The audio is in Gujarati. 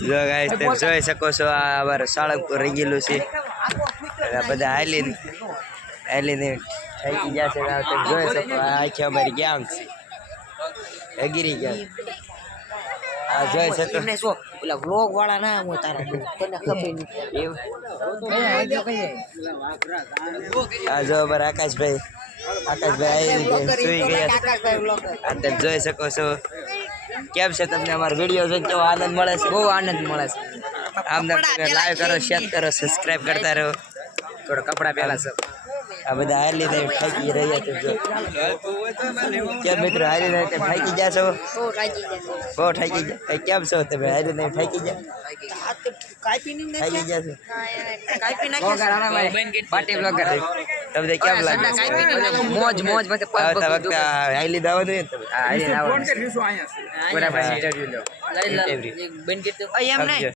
જો ગાઈસ તમે જોઈ શકો છો આ અમારે સાળંગપુર રહી ગયેલું છે બધા હાલીને થાકી ગયા છે તમે જોઈ શકો આ આખી અમારી ગેંગ છે અગીરી ગેંગ આ જોઈ શકો એમને જો ઓલા વ્લોગ વાળા ના હું તારા તને ખબર નહીં આ જો અમારા આકાશભાઈ સુઈ ગયા તમે જોઈ શકો છો કેમ છે તમને અમારો વિડીયો જોઈને કેવો આનંદ મળે છે બહુ આનંદ મળે છે આમને લાઈક કરો શેર કરો સબસ્ક્રાઇબ કરતા રહો થોડા કપડા પહેલા છે આ બધા હાલી ને થાકી રહ્યા છે જો કેમ મિત્રો હાલી ને થાકી ગયા છો બહુ થાકી ગયા કેમ છો તમે હાલી ને થાકી ગયા થાકી ગયા છો પાર્ટી બ્લોગર તમને કેમ લાગે મોજ મોજ પછી આવતા વખતે હાલી દાવા જોઈએ તમે બરાબર ઇન્ટરવ્યુ લો ઇન્ટરવ્યુ એમ નહીં